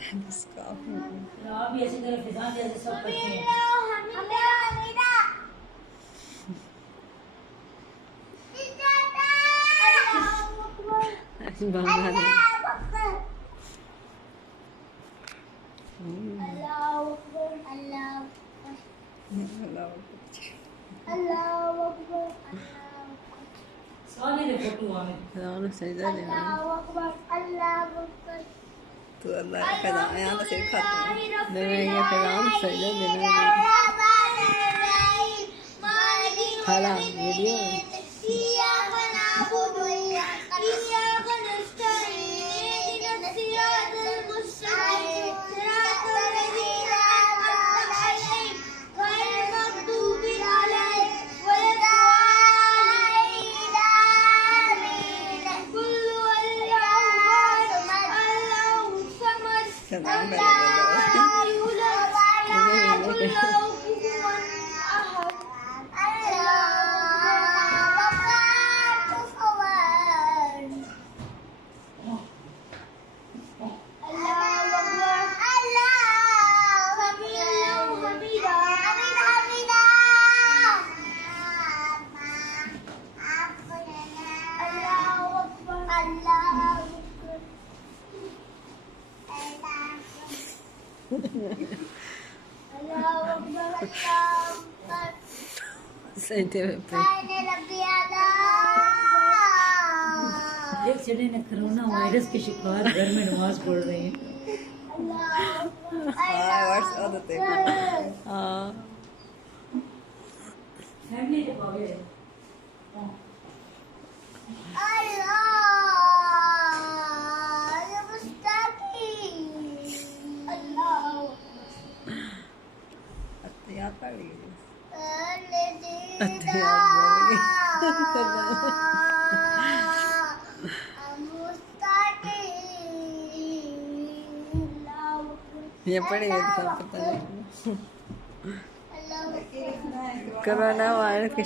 इसका भी ऐसी तरह फिजा जैसे सब करते हैं। सारे फोटो आवे सजदा देना तो अल्लाह का फैजान यहाँ तो सिर खाते हैं ये फैजान सजदा देना खाला वीडियो एक जने ने कोरोना वायरस के शिकार घर में नमाज पढ़ रहे हैं। फैमिली के बागे याद पड़ गई ये पड़ी है तो पता नहीं कोरोना वायरस के